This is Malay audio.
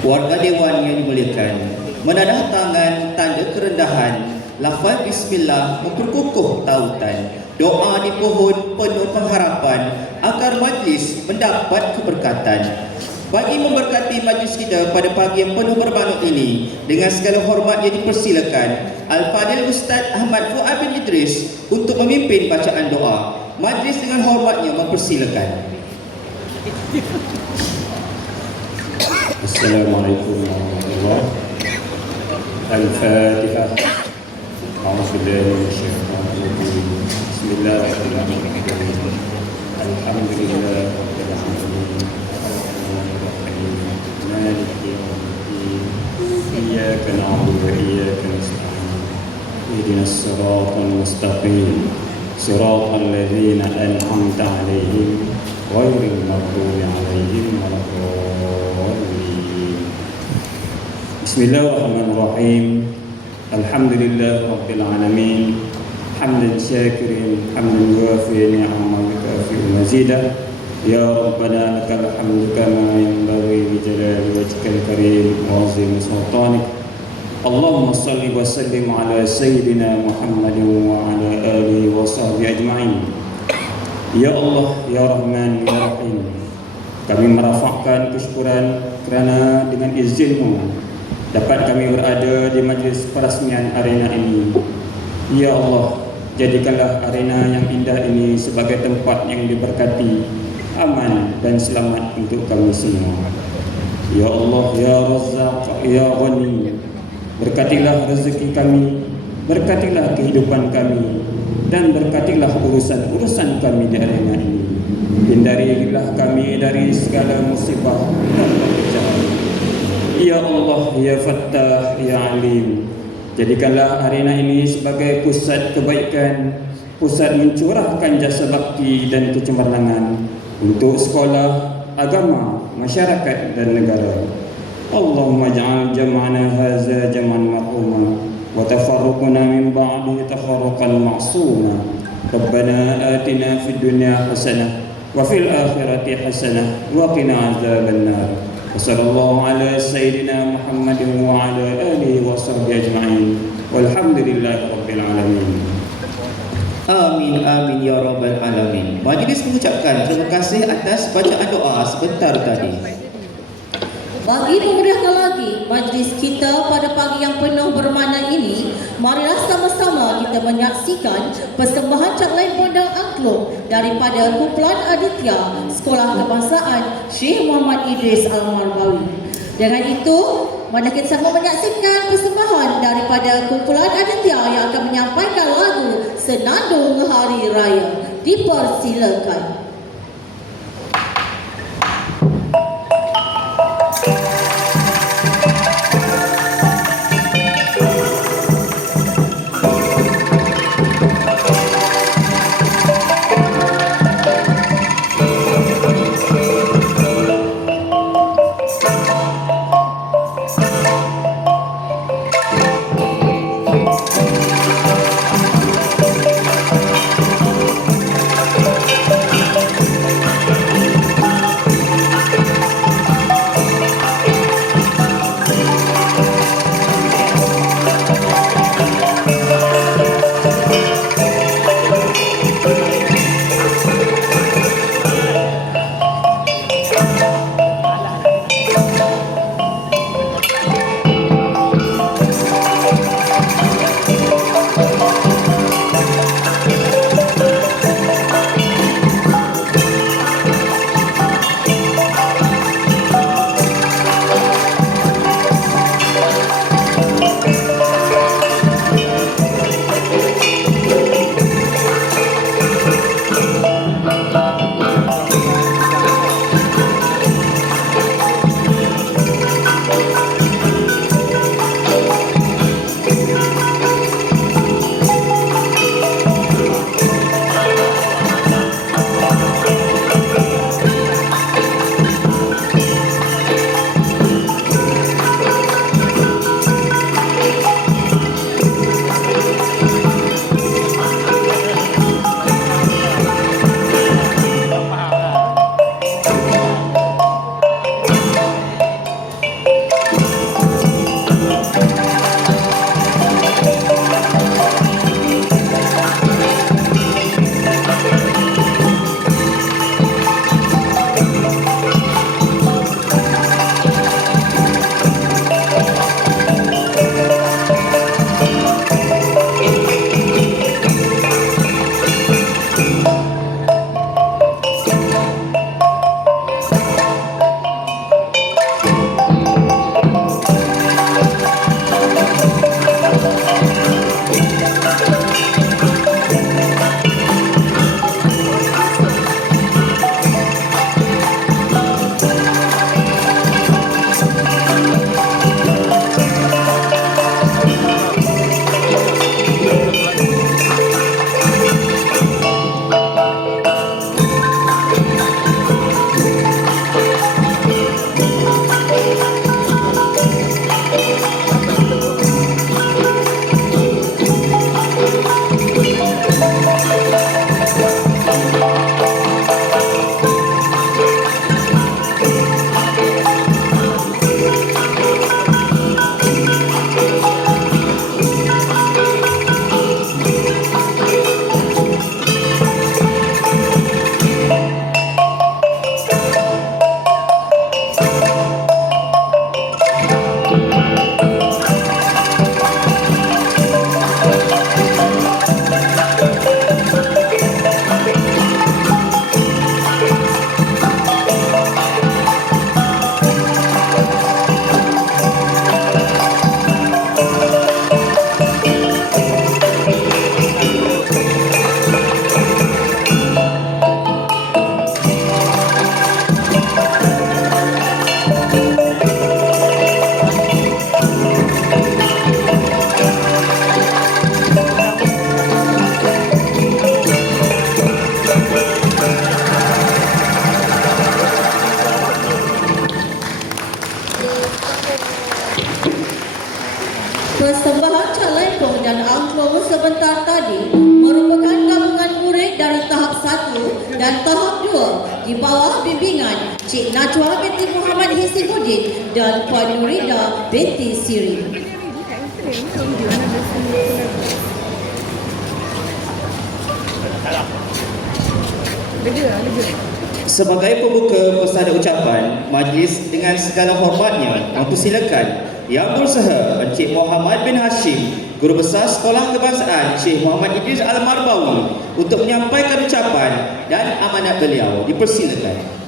Warga Dewan yang dimuliakan, menadah tangan tanda kerendahan, lafaz Bismillah memperkukuh tautan. Doa dipohon penuh pengharapan agar majlis mendapat keberkatan. Bagi memberkati majlis kita pada pagi yang penuh bermanfaat ini, dengan segala hormat yang dipersilakan Al-Fadil Ustaz Ahmad Fuad bin Idris untuk memimpin bacaan doa. Majlis dengan hormatnya mempersilakan. Assalamualaikum warahmatullahi wabarakatuh. Al-Fatihah. A'udzubillahi minasyaitonir rajim. Bismillahirrahmanirrahim. Alhamdulillahirabbil alamin. Arrahmanirrahim. Maliki yaumiddin. Iyyaka na'budu wa iyyaka nasta'in. Ihdinas siratal mustaqim. Siratal ladzina an'amta 'alaihim ghairil maghdubi 'alaihim waladdallin. Bismillahirrahmanirrahim. Alhamdulillah rabbil alamin. Hamdan syakirin, hamdan yuafi ni'amahu wa yukafi'u mazidah. Ya Rabbana lakal hamdu kama yanbaghi li jalali wajhikal karim wa 'azimi sultanik. Allahumma salli wa sallim ala sayyidina Muhammadin wa ala alihi wa sahbihi ajma'in. Ya Allah, Ya Rahman, Ya Rahim, kami merafakkan kesyukuran kerana dengan izin-Mu dapat kami berada di majlis perasmian arena ini. Ya Allah, jadikanlah arena yang indah ini sebagai tempat yang diberkati, aman dan selamat untuk kami semua. Ya Allah, Ya Razzaq, Ya Ghani, berkatilah rezeki kami, berkatilah kehidupan kami, dan berkatilah urusan-urusan kami di arena ini. Hindarilah kami dari segala musibah dan pepecahan. Ya Allah, Ya Fattah, Ya Alim, jadikanlah arena ini sebagai pusat kebaikan, pusat mencurahkan jasa bakti dan kecemerlangan untuk sekolah, agama, masyarakat dan negara. Allahumma ja'al jam'ana hadza jam'an marhuma wa tafarruquna min ba'di tafarruqan ma'suma. Rabbana atina fid dunya hasanah wa fil akhirati hasanah wa qina adzabannar. Wassallallahu ala sayyidina Muhammadin wa ala alihi wa sahbihi ajma'in. Walhamdulillahi rabbil alamin. Amin, amin ya rabbal alamin. Majlis mengucapkan terima kasih atas bacaan doa sebentar tadi. Bagi memeriahkan lagi majlis kita pada pagi yang penuh bermakna ini, marilah sama-sama kita menyaksikan persembahan caklain pondang angklung daripada kumpulan Aditya Sekolah Kebangsaan Syekh Muhammad Idris Al-Marbawi. Dengan itu, mari kita sama menyaksikan persembahan daripada kumpulan Aditya yang akan menyampaikan lagu Senandung Hari Raya. Dipersilakan. angklung sebentar tadi merupakan gabungan murid dari tahap 1 dan tahap 2 di bawah bimbingan Cik Najwa binti Muhammad Hisibuddin dan Puan Nurida binti Siri. Sebagai pembuka pesada ucapan, majlis dengan segala hormatnya mempersilakan Yang Berusaha Encik Muhammad bin Hashim, Guru Besar Sekolah Kebangsaan Syekh Muhammad Idris Al-Marbawi untuk menyampaikan ucapan dan amanat beliau. Dipersilakan.